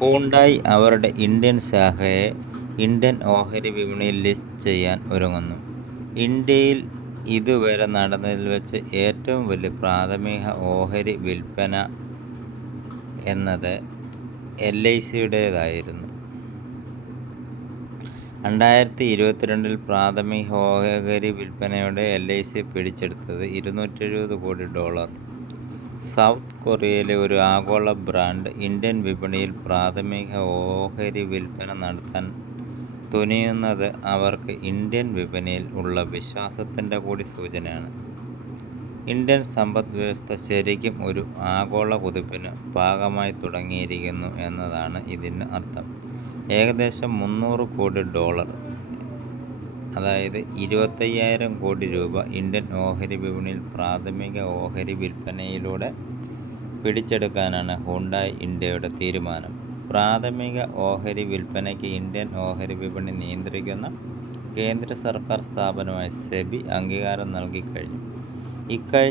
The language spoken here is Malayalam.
ഹ്യുണ്ടായി അവരുടെ ഇന്ത്യൻ ശാഖയെ ഇന്ത്യൻ ഓഹരി വിപണിയിൽ ലിസ്റ്റ് ചെയ്യാൻ ഒരുങ്ങുന്നു. ഇന്ത്യയിൽ ഇതുവരെ നടന്നതിൽ വെച്ച് ഏറ്റവും വലിയ പ്രാഥമിക ഓഹരി വിൽപ്പന എന്നത് എൽ ഐ സിയുടേതായിരുന്നു രണ്ടായിരത്തി ഇരുപത്തിരണ്ടിൽ പ്രാഥമിക ഓഹരി വിൽപ്പനയുടെ എൽ ഐ സി പിടിച്ചെടുത്തത് ഇരുന്നൂറ്റെഴുപത് കോടി ഡോളർ. സൗത്ത് കൊറിയയിലെ ഒരു ആഗോള ബ്രാൻഡ് ഇന്ത്യൻ വിപണിയിൽ പ്രാഥമിക ഓഹരി വിൽപ്പന നടത്താൻ തുനിയുന്നത് അവർക്ക് ഇന്ത്യൻ വിപണിയിൽ ഉള്ള വിശ്വാസത്തിന്റെ കൂടി സൂചനയാണ്. ഇന്ത്യൻ സമ്പദ് വ്യവസ്ഥ ശരിക്കും ഒരു ആഗോള കുതിപ്പിന് ഭാഗമായി തുടങ്ങിയിരിക്കുന്നു എന്നതാണ് ഇതിന് അർത്ഥം. ഏകദേശം മുന്നൂറ് കോടി ഡോളർ അതായത് ഇരുപത്തയ്യായിരം കോടി രൂപ ഇന്ത്യൻ ഓഹരി വിപണിയിൽ പ്രാഥമിക ഓഹരി വിൽപ്പനയിലൂടെ പിടിച്ചെടുക്കാനാണ് ഹ്യുണ്ടായി ഇന്ത്യയുടെ തീരുമാനം. പ്രാഥമിക ഓഹരി വിൽപ്പനയ്ക്ക് ഇന്ത്യൻ ഓഹരി വിപണി നിയന്ത്രിക്കുന്ന കേന്ദ്ര സർക്കാർ സ്ഥാപനമായ സെബി അംഗീകാരം നൽകിക്കഴിഞ്ഞു. ഇക്കഴിഞ്ഞ